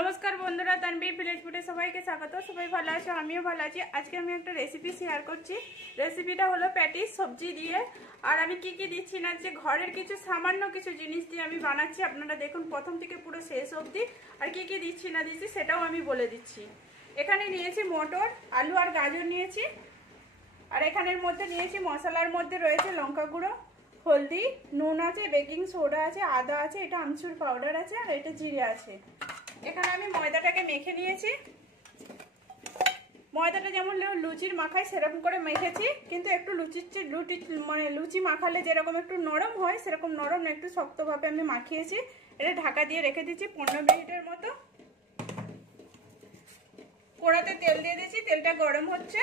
नमस्कार बंधुरा तानवीर विलेज फूडे सबाइके स्वागत। सबाई भालो आछो, आमिও ভালো আছি। আজকে আমি একটা রেসিপি শেয়ার করছি। রেসিপিটা হলো প্যাটিস সবজি দিয়ে। আর আমি কি কি দিচ্ছি না যে ঘরের কিছু সামান্য কিছু জিনিস দিয়ে আমি বানাচ্ছি। আপনারা দেখুন প্রথম থেকে পুরো শেষ অবধি। আর কি কি দিচ্ছি না দিচ্ছি সেটাও আমি বলে দিচ্ছি। এখানে নিয়েছি মটর, আলু আর গাজর নিয়েছি। আর এখানের মধ্যে নিয়েছি মশলার মধ্যে রয়েছে লঙ্কা গুঁড়ো, হলদি, নুন আছে, বেকিং সোডা আছে, আদা আছে, এটা আমচুর পাউডার আছে, আর এটা জিরে আছে। এখানে আমি ময়দাটাকে মেখে নিয়েছি। ময়দাটা যেমন লুচির মাখাই সেরকম করে মেখেছি, কিন্তু একটু লুচি মাখালে যেরকম একটু নরম হয় সেরকম নরম না, একটু শক্তভাবে আমি মাখিয়েছি। এটা ঢাকা দিয়ে রেখে দিচ্ছি 15 মিনিটের মতো। কড়াতে তেল দিয়ে দিয়েছি, তেলটা গরম হচ্ছে।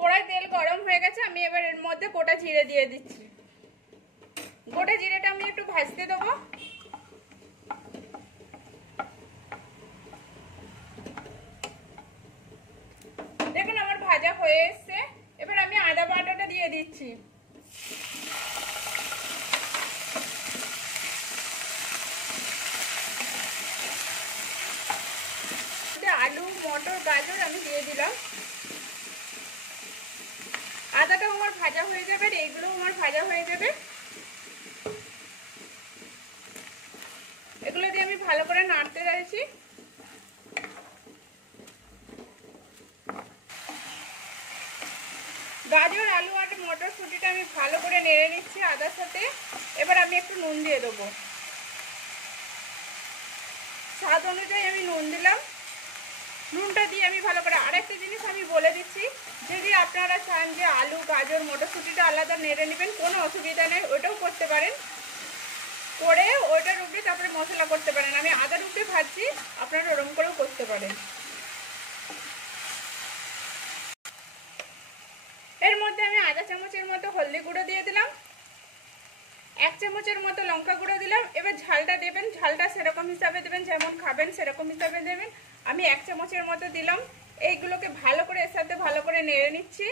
কড়ায় তেল গরম হয়ে গেছে, আমি এবার এর মধ্যে গোটা জিরে দিয়ে দিচ্ছি। গোটা জিরেটা আমি একটু ভাজতে দেবো। দেখুন আমার ভাজা হয়ে এসছে। এবার আমি আদা বাটাটা দিয়ে দিচ্ছি। আলু, মটর, গাজর আমি দিয়ে দিলাম। আদাটাও আমার ভাজা হয়ে যাবে, আর এইগুলোও আমার ভাজা হয়ে যাবে। এগুলো দিয়ে আমি ভালো করে নাড়তে চাইছি। গাজর, আলু আর মটরশুঁটিটা আমি ভালো করে নেড়ে নিচ্ছি আদার সাথে। এবার আমি একটু নুন দিয়ে দেবো। স্বাদ অনুযায়ী আমি নুন দিলাম। নুনটা দিয়ে আমি ভালো করে, আরেকটা জিনিস আমি বলে দিচ্ছি, যদি আপনারা চান যে আলু, গাজর, মটরশুঁটিটা আলাদা নেড়ে নেবেন, কোনো অসুবিধা নেই, ওইটাও করতে পারেন। করে ওইটার উপরে তারপরে মশলা করতে পারেন। আমি আদার উপরে ভাজছি, আপনারা ওরকম করেও করতে পারেন। এর মধ্যে আমি আধা চামচের মতো হলদি গুঁড়ো দিয়ে দিলাম, 1 চামচের মতো লঙ্কা গুঁড়ো দিলাম। এবার ঝালটা দেবেন, ঝালটা সেরকম হিসাবে দেবেন, যেমন খাবেন সেরকম হিসাবে দেবেন। আমি 1 চামচের মতো দিলাম। এইগুলোকে ভালো করে এর সাথে ভালো করে নেড়ে নিচ্ছি।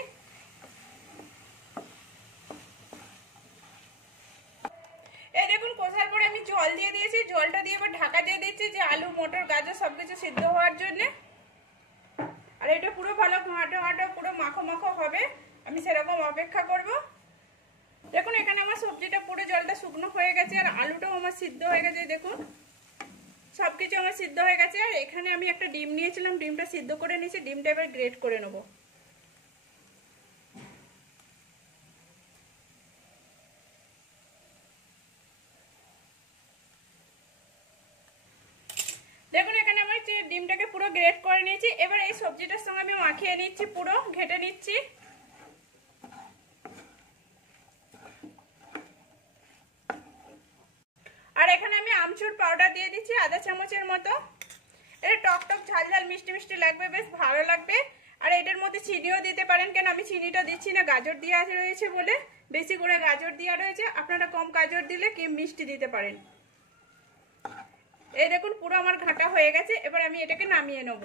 এই দেখুন কষার পরে আমি জল দিয়ে দিয়েছি। জলটা দিয়ে এবার ঢাকা দিয়ে দিচ্ছি, যে আলু, মটর, গাজর সবকিছু সিদ্ধ হওয়ার জন্য। আর এটা পুরো ভালো ঘাঁটো পুরো মাখো মাখো হবে, আমি সেরকম অপেক্ষা করব। দেখুন এখানে আমার সবজিটা পুরো জলটা শুকনো হয়ে গেছে, আর আলুটাও আমার সিদ্ধ হয়ে গেছে। দেখুন সবকিছু আমার সিদ্ধ হয়ে গেছে। আর এখানে আমি একটা ডিম নিয়েছিলাম, ডিমটা সিদ্ধ করে নিয়েছি। ডিমটা এবার গ্রেট করে নেব। দেখুন এখানে আমার ডিমটাকে পুরো গ্রেট করে নিয়েছি। এবার এই সবজিটার সঙ্গে আমি মাখিয়ে নিচ্ছি, পুরো ঘেটে নিচ্ছি। আর এখানে আমি আমচুর পাউডার দিয়ে দিচ্ছি আধা চামচের মতো। এটা টক টক ঝাল ঝাল মিষ্টি মিষ্টি লাগবে, বেশ ভালো লাগবে। আর এটার মধ্যে চিনিও দিতে পারেন, কেন আমি চিনিটা দিচ্ছি না, গাজর দেওয়া রয়েছে বলে। বেশি করে গাজর দেওয়া রয়েছে, আপনারা কম গাজর দিলে কি মিষ্টি দিতে পারেন। এই দেখুন পুরো আমার ঘাটা হয়ে গেছে। এবার আমি এটাকে নামিয়ে নেব।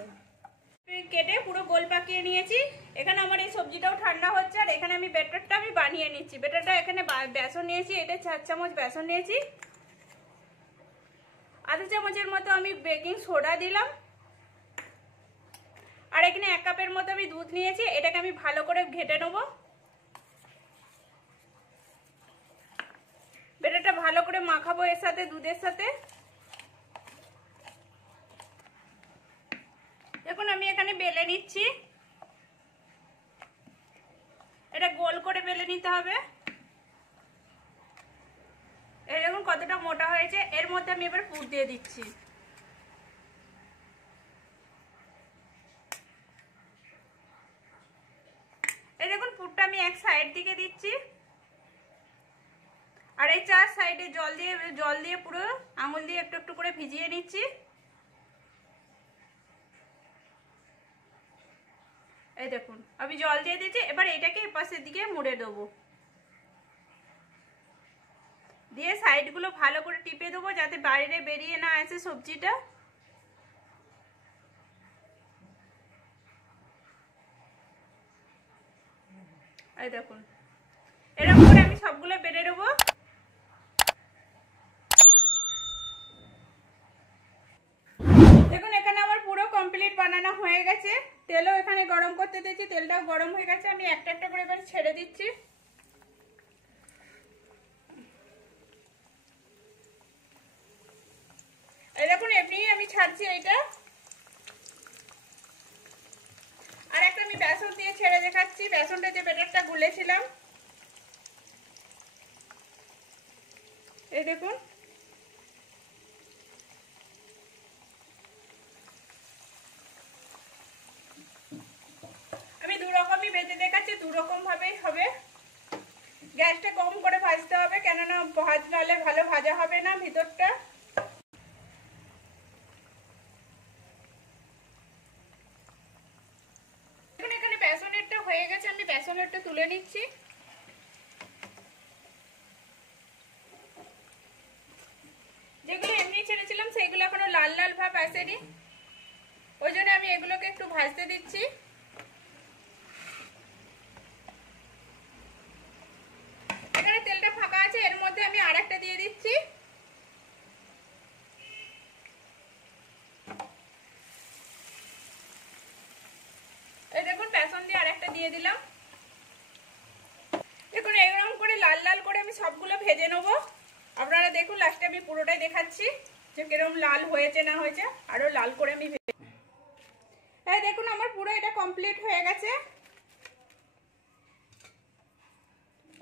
কেটে পুরো গোল পাকিয়ে নিয়েছি। এখানে আমার এই সবজিটাও ঠান্ডা হচ্ছে। আর এখানে আমি ব্যাটারটা আমি বানিয়ে নিচ্ছি। ব্যাটারটা এখানে বেসন নিয়েছি, এটা 4 চামচ বেসন নিয়েছি। আধা চামচের মতো আমি বেকিং সোডা দিলাম। আর এখানে 1 কাপের মতো আমি দুধ নিয়েছি, এটাকে আমি ভালো করে ঘেটে নেব। ব্যাটারটা ভালো করে মাখাবো এর সাথে, দুধের সাথে। দেখুন আমি এখানে বেলে নিচ্ছি। এটা গোল করে বেলে নিতে হবে। এই দেখুন কতটা মোটা হয়েছে। এর মধ্যে আমি এবার পুর দিয়ে দিচ্ছি। এই দেখুন পুরটা আমি এক সাইড দিকে দিচ্ছি, আর এই 4 সাইডে জল দিয়ে পুরো আঙুল দিয়ে একটু একটু করে ভিজিয়ে নিচ্ছি। এই দেখুন আমি জল দিয়ে দিচ্ছি। এবার এটাকে এই পাশের দিকে মুড়ে দেবো, দিয়ে সাইডগুলো ভালো করে টিপে দেবো, যাতে বাইরে বেরিয়ে না আসে সবজিটা। এই দেখুন এরকম করে আমি সবগুলো বেড়ে নেবো। কমপ্লিট বানানো হয়ে গেছে। তেলও এখানে গরম করতে দিয়েছি, তেলটাও গরম হয়ে গেছে। আমি একটা একটা করে এবার ছেড়ে দিচ্ছি। এই দেখুন এমনি আমি ছাড়ছি এইটা। আর একটা আমি বেসন দিয়ে ছেড়ে দেখাচ্ছি, বেসনটা যে ব্যাটারটা গুলেছিলাম, এই দেখুন। আমি দু রকমই বেজে দেখাচ্ছি, দু রকম ভাবেই হবে। গ্যাসটা কম করে ভাজতে হবে, কেননা ভাজলে ভালো ভাজা হবে না ভিতরটা। এখন এখানে বেসনেরটা হয়ে গেছে, আমি বেসনেরটা তুলে নিচ্ছি। যেগুলো এমনি ছেড়েছিলাম সেগুলো এখনো লাল লাল ভাব আসেনি, ওই জন্য আমি এগুলোকে একটু ভাজতে দিচ্ছি। এখানে তেলটা ফাঁকা আছে, এর মধ্যে আমি আরেকটা দিয়ে দিচ্ছি। এই দেখুন বেসন দিয়ে আরেকটা দিয়ে দিলাম। দেখুন এরকম করে লাল লাল করে আমি সবগুলো ভেজে নেবো। আপনারা দেখুন লাস্টে আমি পুরোটাই দেখাচ্ছি যে কিরকম লাল হয়েছে না হয়েছে। আরো লাল করে আমি ভেজে, এই দেখুন আমার পুরো এটা কমপ্লিট হয়ে গেছে।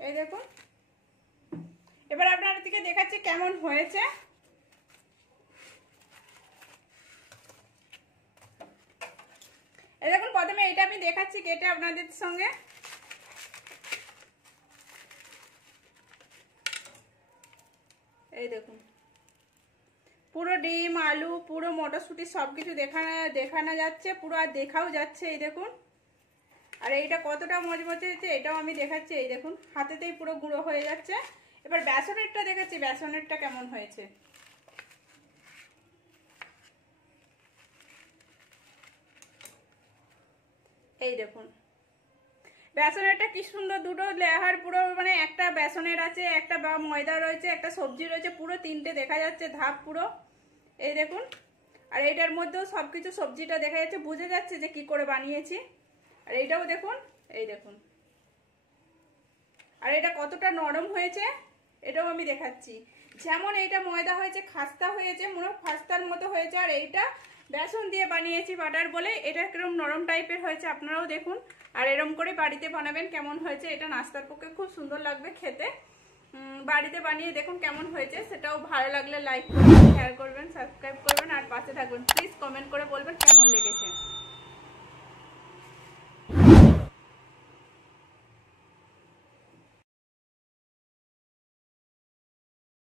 এই দেখুন এবার আপনাদের দিকে দেখাচ্ছি কেমন হয়েছে। এই দেখুন প্রথমে এটা আমি দেখাচ্ছি কেটে আপনাদের সঙ্গে। এই দেখুন পুরো ডিম আলু পুরো মটরশুঁটি সবকিছু দেখানো যাচ্ছে পুরো, আর দেখাও যাচ্ছে। এই দেখুন, আর এইটা কতটা মজমজে হয়েছে এটাও আমি দেখাচ্ছি। এই দেখুন হাতেতেই পুরো গুঁড়ো হয়ে যাচ্ছে। এবার বেসনেরটা দেখাচ্ছি, বেসনেরটা কেমন হয়েছে। এই দেখুন বেসনেরটা কি সুন্দর, দুটো লেয়ার পুরো, মানে একটা বেসনের আছে, একটা ময়দা রয়েছে, একটা সবজি রয়েছে, পুরো তিনটে দেখা যাচ্ছে ধাপ পুরো। এই দেখুন, আর এইটার মধ্যেও সবকিছু সবজিটা দেখা যাচ্ছে, বুঝে যাচ্ছে যে কি করে বানিয়েছি। আর এইটাও দেখুন, এই দেখুন, আর এটা কতটা নরম হয়েছে এটাও আমি দেখাচ্ছি। যেমন এইটা ময়দা হয়েছে, খাস্তা হয়েছে, মনে খাস্তার মতো হয়েছে, আর এইটা বেসন দিয়ে বানিয়েছি বাটার বলে, এটা কিরকম নরম টাইপের হয়েছে আপনারাও দেখুন। আর এরকম করে বাড়িতে বানাবেন কেমন হয়েছে। এটা নাস্তার পক্ষে খুব সুন্দর লাগবে খেতে। বাড়িতে বানিয়ে দেখুন কেমন হয়েছে। সেটাও ভালো লাগলে লাইক করবেন, শেয়ার করবেন, সাবস্ক্রাইব করবেন, আর পাশে থাকবেন। প্লিজ কমেন্ট করে বলবেন কেমন লেগেছে।